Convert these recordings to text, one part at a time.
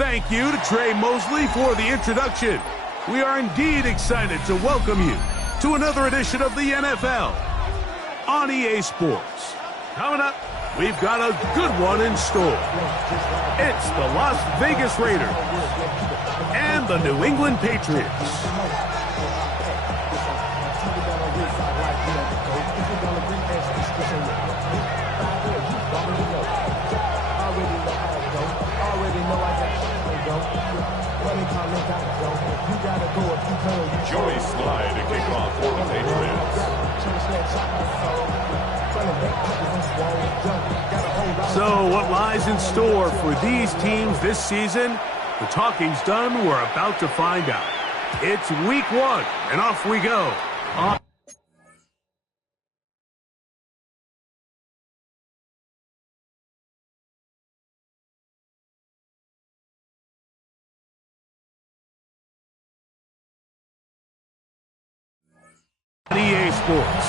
Thank you to Trey Mosley for the introduction. We are indeed excited to welcome you to another edition of the NFL on EA Sports. Coming up, we've got a good one in store. It's the Las Vegas Raiders and the New England Patriots. Joey Slide to kick off for the Patriots. So what lies in store for these teams this season? The talking's done. We're about to find out. It's week 1, and off we go. EA Sports.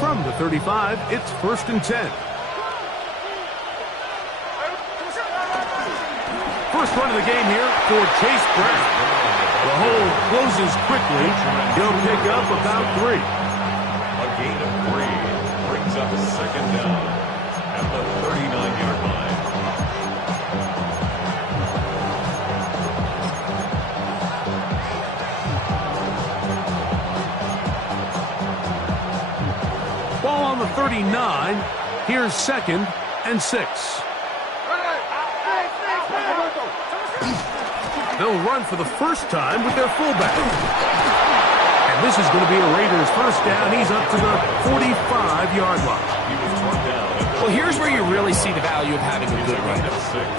From the 35, it's 1st and 10. First run of the game here for Chase Brown. The hole closes quickly. He'll pick up about 3. A gain of 3 brings up a 2nd down at the 39-yard line. Ball on the 39. Here's 2nd and 6. They'll run for the first time with their fullback. And this is going to be a Raiders first down. He's up to the 45-yard line. Well, here's where you really see the value of having a good run.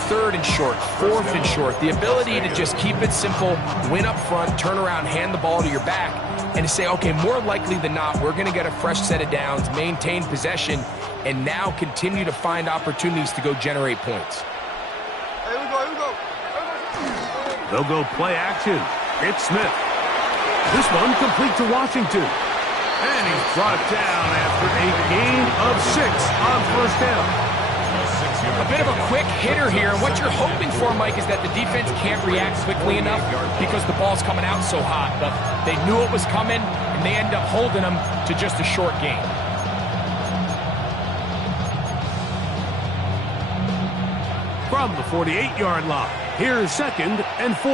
3rd and short, 4th and short. The ability to just keep it simple, win up front, turn around, hand the ball to your back, and to say, okay, more likely than not, we're going to get a fresh set of downs, maintain possession, and now continue to find opportunities to go generate points. They'll go play action. It's Smith. This one complete to Washington. And he's brought down after a gain of 6 on 1st down. A bit of a quick hitter here. What you're hoping for, Mike, is that the defense can't react quickly enough because the ball's coming out so hot. But they knew it was coming, and they end up holding them to just a short gain. From the 48-yard line, here's 2nd and 4.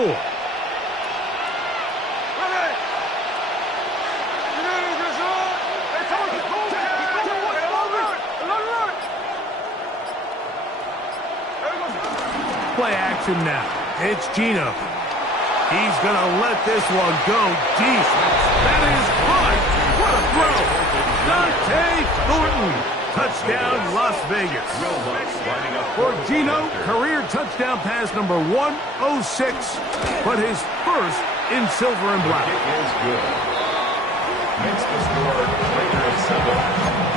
Play action now. It's Gino. He's going to let this one go deep. That is high. What a throw. Dante Thornton. Touchdown, Las Vegas. For Gino, career touchdown pass number 106, but his first in silver and black. Is good. Makes the score Raiders 7,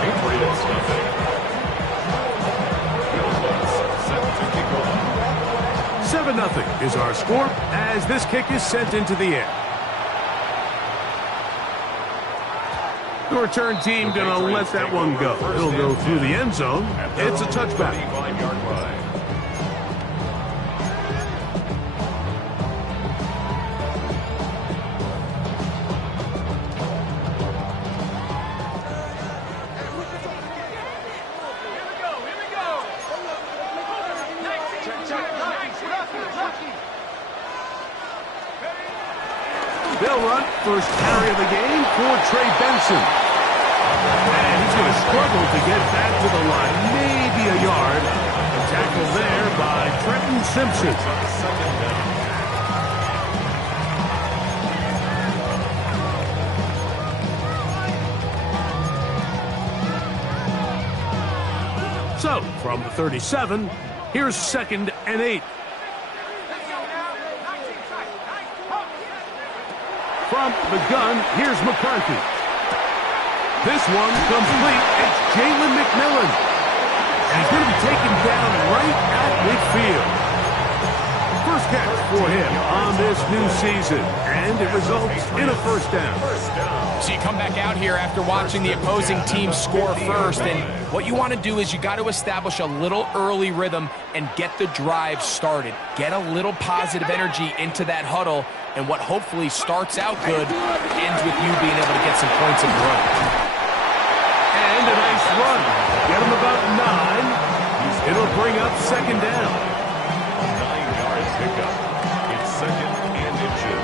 Patriots nothing. Set to kick off. 7-0 is our score as this kick is sent into the air. The return team going to let that one go. It'll go through the end zone. It's a touchback. 35-yard line. They'll run first carry of the game for Trey Benson. And he's going to struggle to get back to the line. Maybe a yard. A tackle there by Trenton Simpson. So, from the 37, here's 2nd and 8. From the gun, here's McCarthy. This one complete. It's Jalen McMillan. And he's going to be taken down right at midfield. catch for him on this new season, and it results in a first down. So you come back out here after watching the opposing team score first, and what you want to do is you got to establish a little early rhythm and get the drive started. Get a little positive energy into that huddle, and what hopefully starts out good ends with you being able to get some points of your own. And a nice run. Get him about 9. It'll bring up second down. A 9-yard pickup. It's second and inches.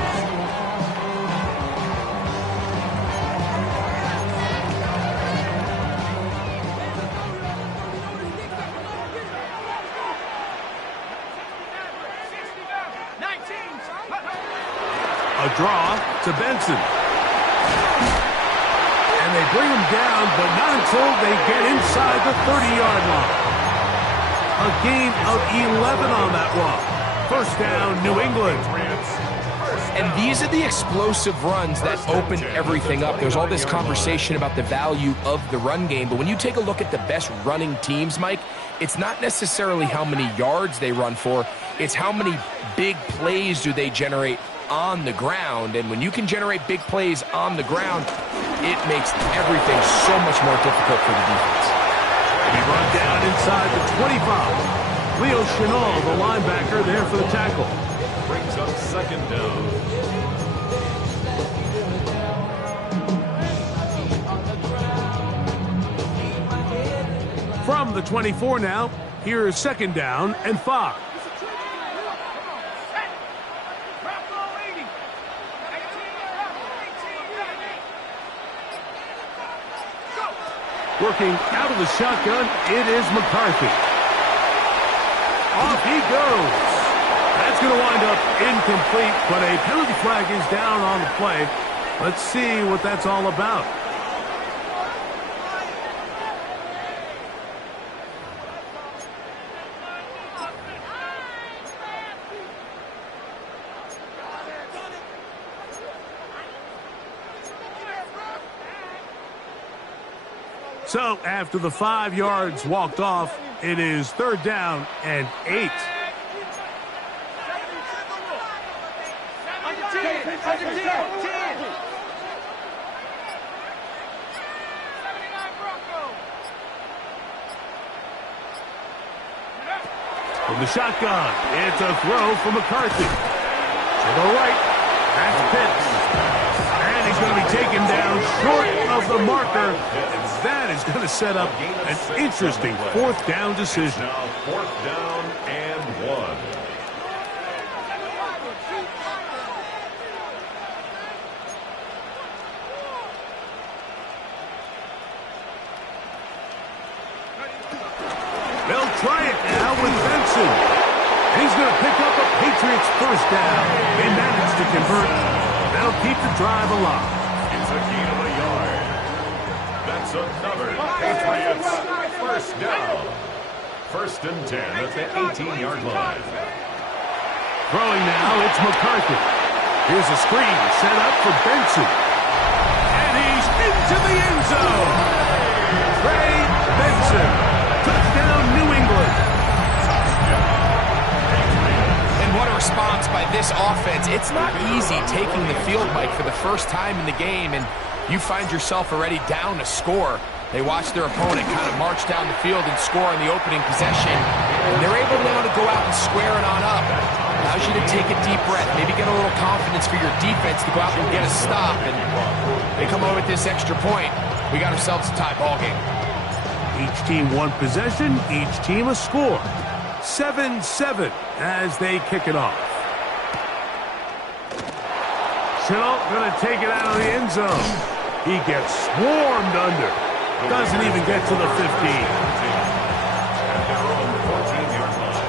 A draw to Benson. And they bring him down, but not until they get inside the 30-yard line. A gain of 11 on that one. First down, New England. And these are the explosive runs that open everything up. There's all this conversation about the value of the run game, but when you take a look at the best running teams, Mike, it's not necessarily how many yards they run for, it's how many big plays do they generate on the ground. And when you can generate big plays on the ground, it makes everything so much more difficult for the defense. He run down inside the 25. Leo Chenal, the linebacker, there for the tackle. Brings up second down. From the 24 now, here is second down and 5. Working out of the shotgun, it is McCarthy. Off he goes. That's going to wind up incomplete, but a penalty flag is down on the play. Let's see what that's all about. So, after the 5 yards walked off, it is third down and 8. From the shotgun, it's a throw for McCarthy. To the right, that's Pitts. And he's going to be taken down short of the marker. That is going to set up an interesting fourth down decision. Now fourth down and 1. They'll try it now with Benson. He's going to pick up a Patriots first down. They managed to convert. That'll keep the drive alive. It's a gain of a yard. That's another Patriots first down. First and 10 at the 18-yard line. Throwing now, it's McCarthy. Here's a screen set up for Benson. And he's into the end zone. Trey Benson. Touchdown, New England. And what a response by this offense. It's not easy taking the field, Mike, for the first time in the game, and you find yourself already down to score. They watch their opponent kind of march down the field and score on the opening possession, and they're able now to go out and square it on up. Allows you to take a deep breath, maybe get a little confidence for your defense to go out and get a stop, and they come over with this extra point. We got ourselves a tie ball game. Each team one possession, each team a score. 7-7 as they kick it off. Chenal going to take it out of the end zone. He gets swarmed under. Doesn't even get to the 15. At their own 14-yard line.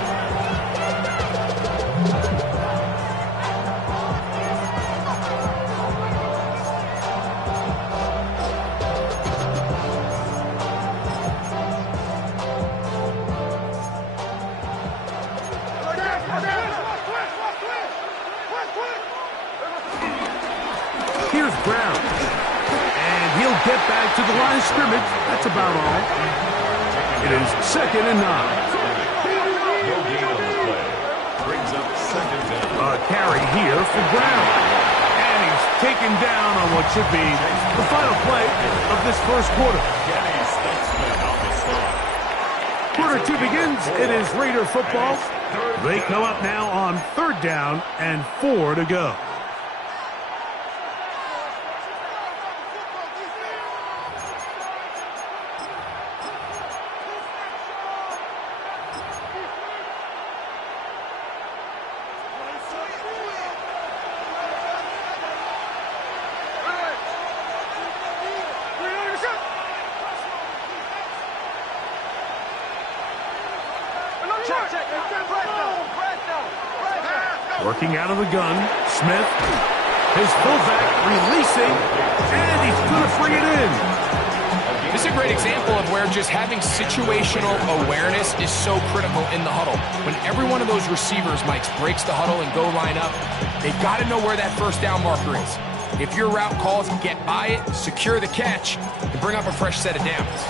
Here's Brown. And he'll get back to the line of scrimmage. That's about all. It is second and 9. No gain on the play. Brings up A carry here for Brown. And he's taken down on what should be the final play of this first quarter. Quarter two begins. It is Raider football. They come up now on 3rd down and 4 to go. Working out of the gun, Smith, his fullback releasing, and he's going to bring it in. This is a great example of where just having situational awareness is so critical in the huddle. When every one of those receivers, Mike, breaks the huddle and go line up, they've got to know where that first down marker is. If your route calls, get by it, secure the catch, and bring up a fresh set of downs.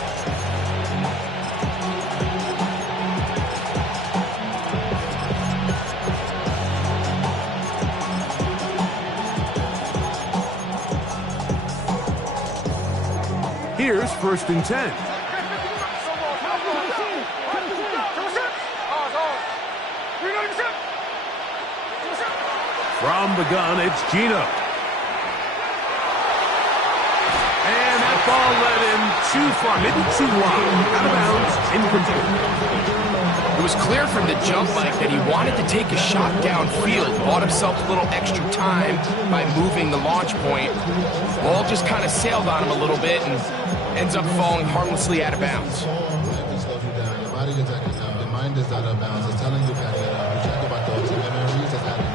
Here's 1st and 10. From the gun, it's Gino. And that ball led him too far, maybe too wide. Out of bounds, incomplete. It was clear from the jump, Mike, that he wanted to take a shot downfield, bought himself a little extra time by moving the launch point. Ball just kind of sailed on him a little bit and ends up falling harmlessly out of bounds. Your body is acting up. Your mind is out of bounds. It's telling you back it up. You check about those memories that's happening.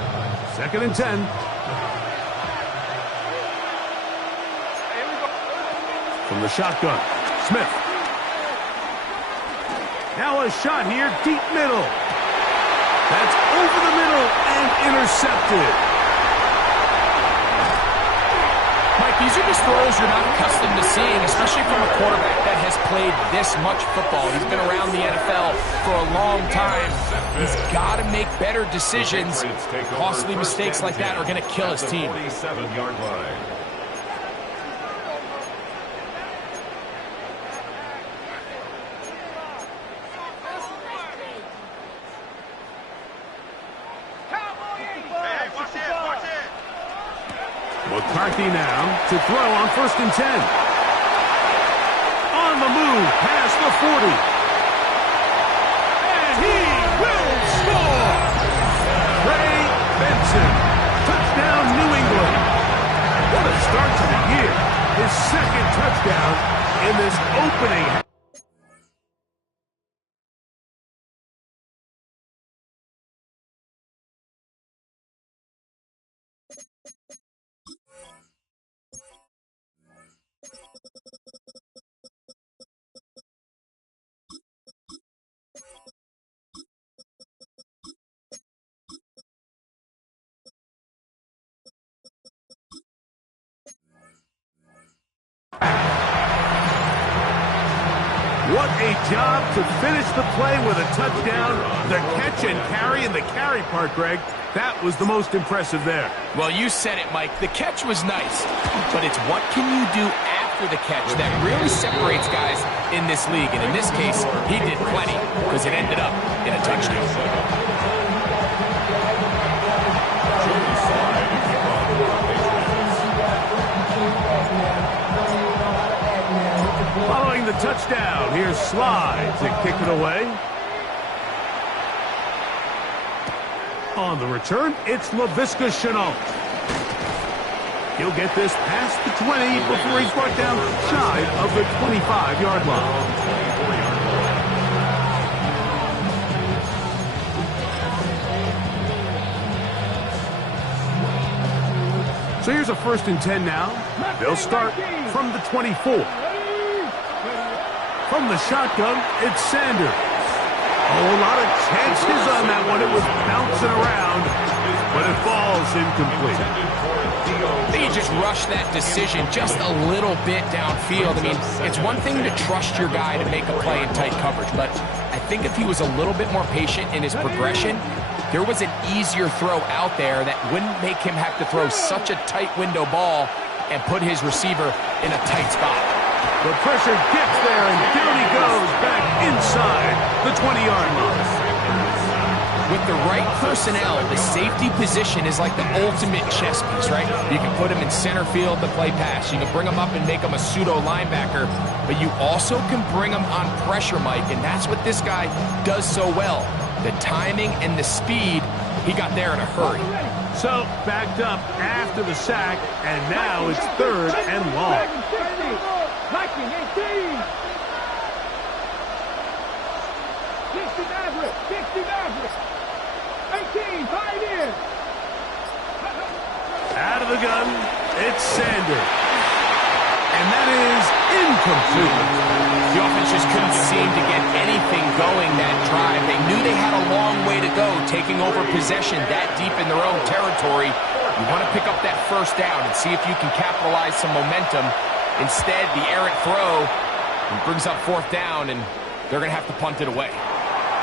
2nd and 10. From the shotgun, Smith. Now a shot here, deep middle. That's over the middle and intercepted. Mike, these are just throws you're not accustomed to seeing, especially from a quarterback that has played this much football. He's been around the NFL for a long time. He's got to make better decisions. Costly mistakes like that are going to kill his team. 47-yard line. McCarthy now to throw on 1st and 10. On the move, past the 40. And he will score! Ray Benson, touchdown New England. What a start to the year. His 2nd touchdown in this opening. What a job to finish the play with a touchdown. The catch and carry, and the carry part, Greg, that was the most impressive there. Well, you said it, Mike. The catch was nice, but it's what can you do after the catch that really separates guys in this league. And in this case, he did plenty because it ended up in a touchdown. Following the touchdown, here's Slide to kick it away. On the return, it's Laviska Shenault. He'll get this past the 20 before he's brought down shy of the 25-yard line. So here's a 1st and 10 now. They'll start from the 24. From the shotgun, it's Sanders. Oh, a lot of chances on that one. It was bouncing around, but it falls incomplete. I think he just rushed that decision just a little bit downfield. I mean, it's one thing to trust your guy to make a play in tight coverage, but I think if he was a little bit more patient in his progression, there was an easier throw out there that wouldn't make him have to throw such a tight window ball and put his receiver in a tight spot. The pressure gets there, and down he goes back inside the 20-yard line. With the right personnel, the safety position is like the ultimate chess piece, right? You can put him in center field to play pass. You can bring him up and make him a pseudo linebacker, but you also can bring him on pressure, Mike, and that's what this guy does so well. The timing and the speed, he got there in a hurry. So, backed up after the sack, and now it's 3rd and long. 18, tied in. Out of the gun, it's Sanders. And that is incomplete. The offense just couldn't seem to get anything going that drive. They knew they had a long way to go, taking over possession that deep in their own territory. You want to pick up that first down and see if you can capitalize some momentum. Instead, the errant throw brings up 4th down, and they're going to have to punt it away.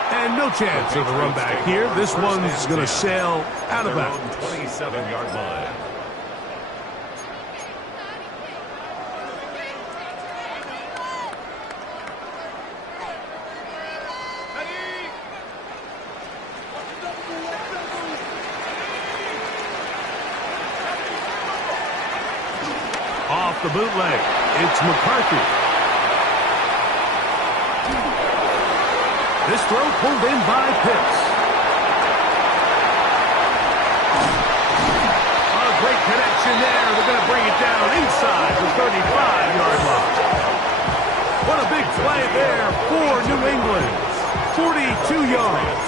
And no chance of a run back here. This one's going to sail out of bounds. 27-yard line. Off the bootleg, it's McCarthy. This throw pulled in by Pitts. A great connection there. They're going to bring it down inside the 35-yard line. What a big play there for New England. 42 yards.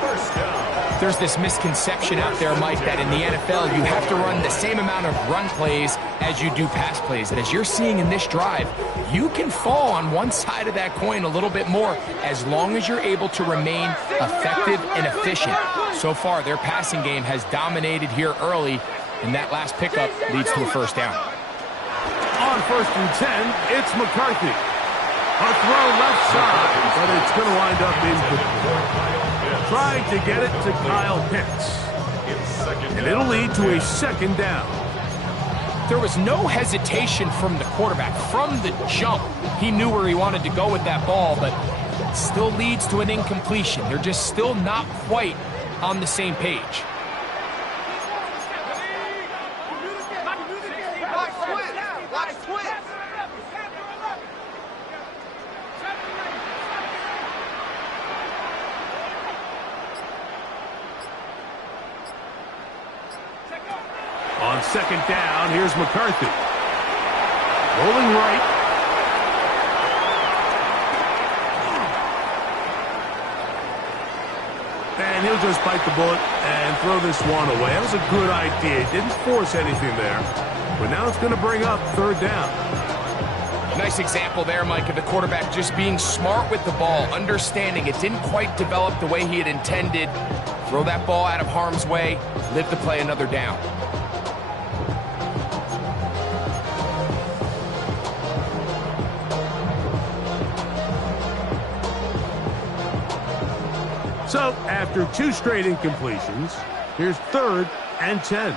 First down. There's this misconception out there, Mike, that in the NFL you have to run the same amount of run plays as you do pass plays. And as you're seeing in this drive, you can fall on one side of that coin a little bit more as long as you're able to remain effective and efficient. So far, their passing game has dominated here early, and that last pickup leads to a first down. On 1st and 10, it's McCarthy. A throw left side, but it's going to wind up incomplete. Trying to get it to Kyle Pitts. And it'll lead to a 2nd down. There was no hesitation from the quarterback. From the jump, he knew where he wanted to go with that ball, but it still leads to an incompletion. They're just still not quite on the same page. On 2nd down, here's McCarthy. Rolling right. And he'll just bite the bullet and throw this one away. That was a good idea. Didn't force anything there. But now it's going to bring up 3rd down. Nice example there, Mike, of the quarterback just being smart with the ball, understanding it didn't quite develop the way he had intended. Throw that ball out of harm's way, live to play another down. So, after 2 straight incompletions, here's 3rd and 10.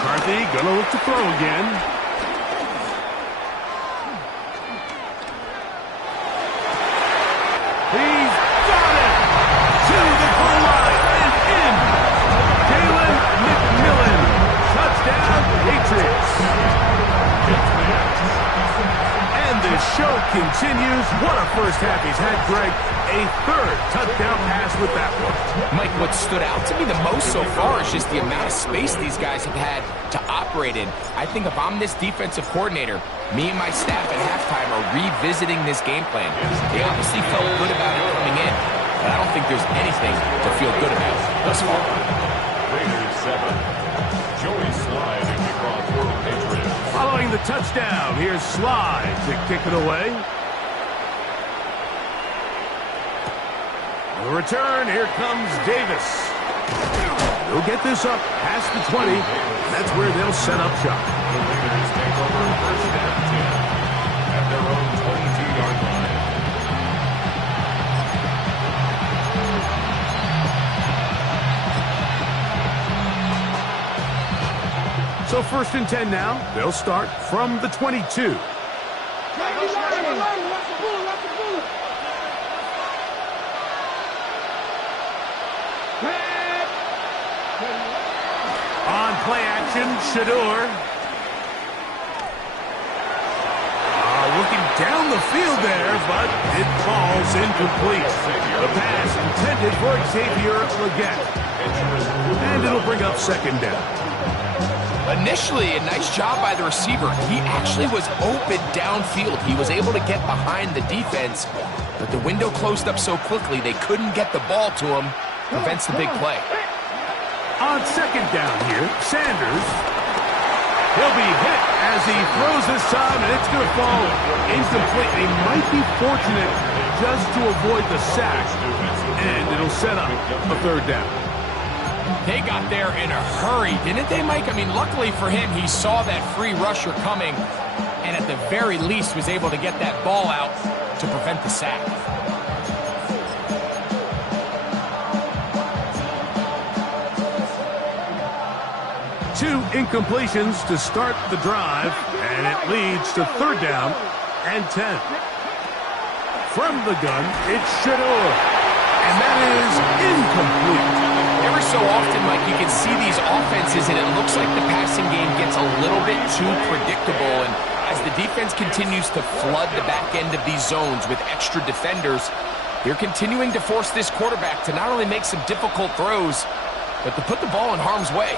McCarthy gonna look to throw again. He's got it! To the goal line and in! Jalen McMillan. Touchdown, Patriots. And the show continues. What a first half he's had, Greg. A 3rd touchdown pass with that one. Mike, what stood out to me the most so far is just the amount of space these guys have had to operate in. I think if I'm this defensive coordinator, me and my staff at halftime are revisiting this game plan. They obviously felt good about it coming in, but I don't think there's anything to feel good about thus far. Raiders 7. Joey sliding across for the Patriots. Following the touchdown, here's Slide to kick it away. The return, here comes Davis. He'll get this up past the 20, That's where they'll set up shop. The Raiders take over first and 10 at their own 22-yard line. So first and 10 now. They'll start from the 22. On play action, Shador. Looking down the field there, but it falls incomplete. The pass intended for Xavier Legette. And it'll bring up second down. Initially, a nice job by the receiver. He actually was open downfield. He was able to get behind the defense, but the window closed up so quickly they couldn't get the ball to him. Prevents the big play. On second down here, Sanders. He'll be hit as he throws this time, and it's going to fall incomplete. They might be fortunate just to avoid the sack, and it'll set up a third down. They got there in a hurry, didn't they, Mike? I mean, luckily for him, he saw that free rusher coming, and at the very least was able to get that ball out to prevent the sack. Two incompletions to start the drive, and it leads to third down and 10. From the gun, it's Shador, and that is incomplete. Every so often, Mike, you can see these offenses, and it looks like the passing game gets a little bit too predictable, and as the defense continues to flood the back end of these zones with extra defenders, they're continuing to force this quarterback to not only make some difficult throws, but to put the ball in harm's way.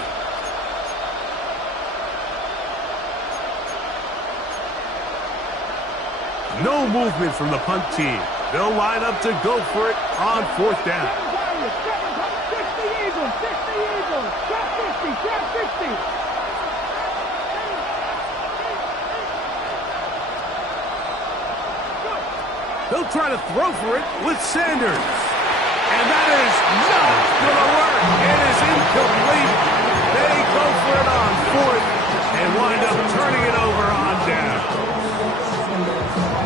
No movement from the punt team. They'll line up to go for it on fourth down. 60 Eagles, 60 Eagles, trap 50, trap 50. They'll try to throw for it with Sanders. And that is not going to work. It is incomplete. They go for it on fourth and wind up turning it over on down.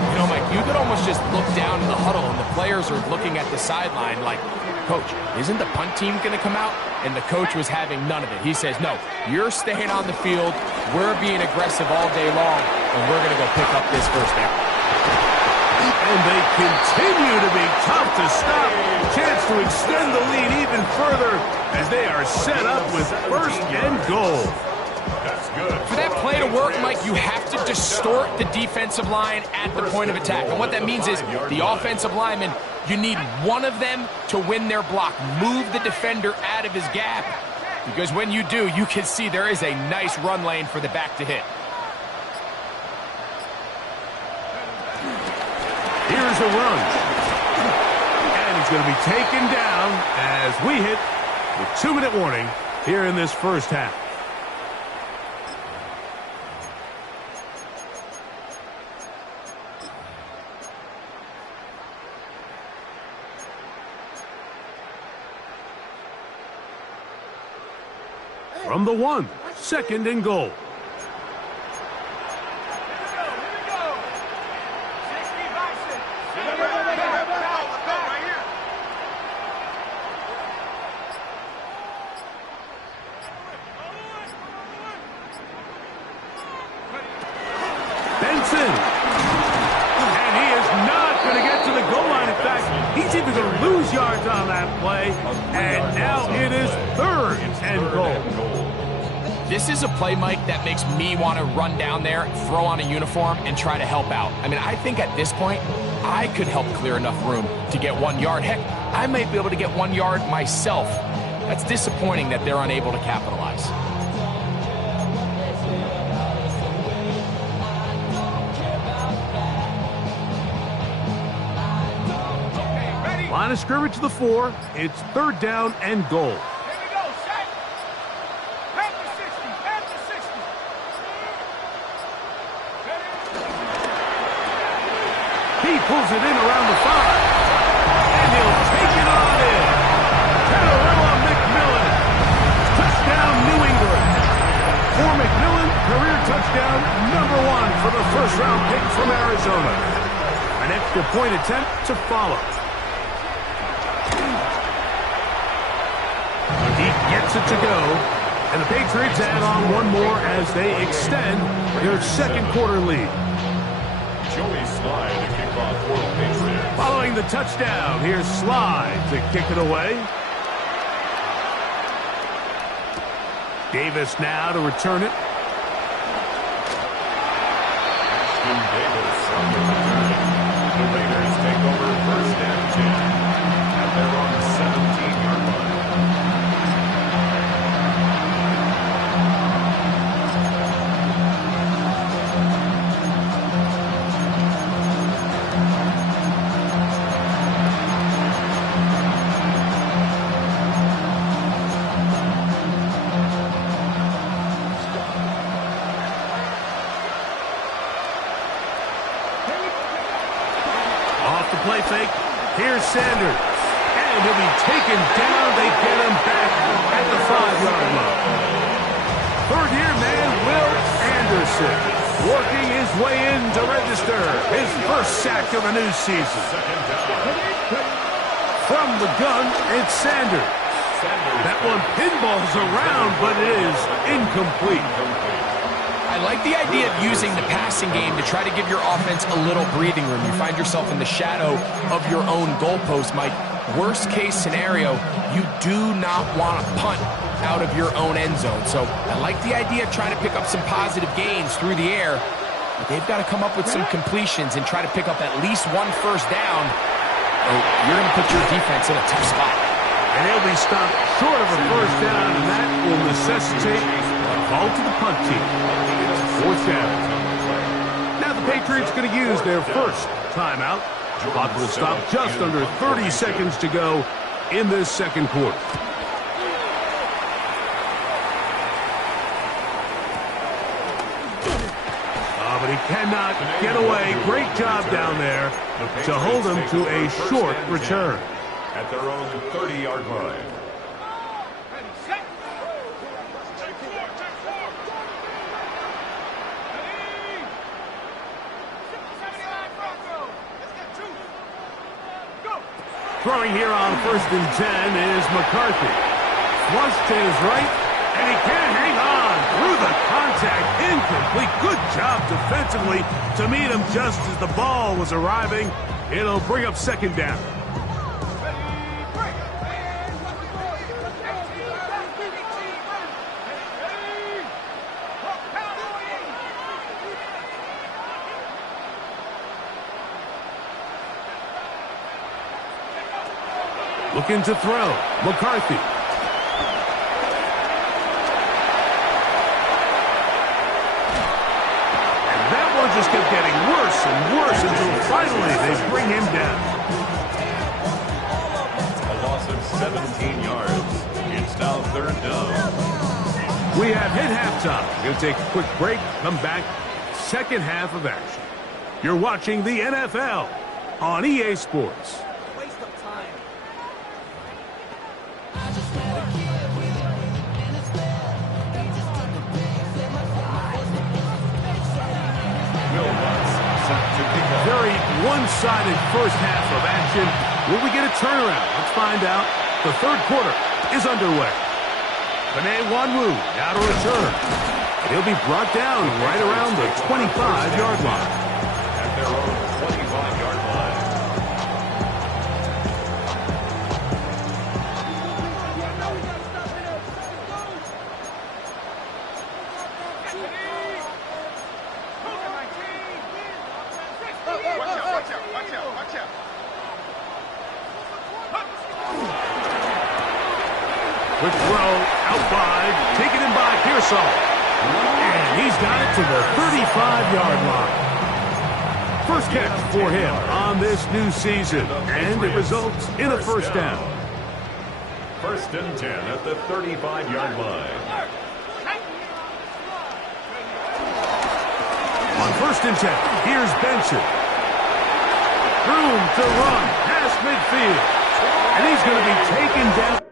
You know, Mike, you could almost just look down in the huddle, and the players are looking at the sideline like, Coach, isn't the punt team going to come out? And the coach was having none of it. He says, no, you're staying on the field. We're being aggressive all day long, and we're going to go pick up this first down. And they continue to be tough to stop. Chance to extend the lead even further as they are set up with first and goal. That's good. For that play to work, Mike, you have to distort the defensive line at the point of attack. And what that means is the offensive lineman, you need one of them to win their block. Move the defender out of his gap. Because when you do, you can see there is a nice run lane for the back to hit. Here's a run. And he's going to be taken down as we hit the 2-minute warning here in this first half. From the 1, second and goal. Benson. And he is not going to get to the goal line. In fact, he's even going to lose yards on that play. And now it is third and goal. This is a play, Mike, that makes me want to run down there, throw on a uniform, and try to help out. I mean, I think at this point, I could help clear enough room to get 1 yard. Heck, I might be able to get 1 yard myself. That's disappointing that they're unable to capitalize. Line of scrimmage to the 4. It's third down and goal. He pulls it in around the 5. And he'll take it on in. Taylor McMillan. Touchdown, New England. touchdown, number 1 for the first-round pick from Arizona. An extra point attempt to follow. He gets it to go, and the Patriots add on one more as they extend their second quarter lead. Joey Slide to kick off for the Patriots. Following the touchdown, here's Slide to kick it away. Davis now to return it. Ashton Davis on the return. The Raiders take over first and 10 at their own 17-yard line. Play fake. Here's Sanders. And he'll be taken down. They get him back at the 5-yard line. Third-year man Will Anderson working his way in to register his first sack of the new season. From the gun, it's Sanders. That one pinballs around, but it is incomplete. I like the idea of using the passing game to try to give your offense a little breathing room. You find yourself in the shadow of your own goalpost, Mike. Worst case scenario, you do not want to punt out of your own end zone. So I like the idea of trying to pick up some positive gains through the air. But they've got to come up with some completions and try to pick up at least one first down. Or you're going to put your defense in a tough spot. And they'll be stopped short of a first down, and that will necessitate a call to the punt team. Fourth down. Now the Patriots going to use their first timeout. Clock will stop just under 30 seconds to go in this second quarter. But he cannot get away. Great job down there to hold him to a short return. At their own 30-yard line. Throwing here on first and 10 is McCarthy. Flush to his right, and he can't hang on through the contact. Incomplete. Good job defensively to meet him just as the ball was arriving. It'll bring up second down. Looking to throw. McCarthy. And that one just kept getting worse and worse until finally they bring him down. A loss of 17 yards. It's now third down. We have hit halftime. Going to take a quick break. Come back. Second half of action. You're watching the NFL on EA Sports. Very one-sided first half of action. Will we get a turnaround? Let's find out. The third quarter is underway. Panay Wanwu now to return. And he'll be brought down right around the 25-yard line. At their own 25-yard line. Quick throw out wide, taken in by Pearsall. And he's got it to the 35-yard line. First catch for him on this new season, and it results in a first down. First and 10 at the 35-yard line. On first and 10, here's Benson. Room to run past midfield. And he's going to be taken down.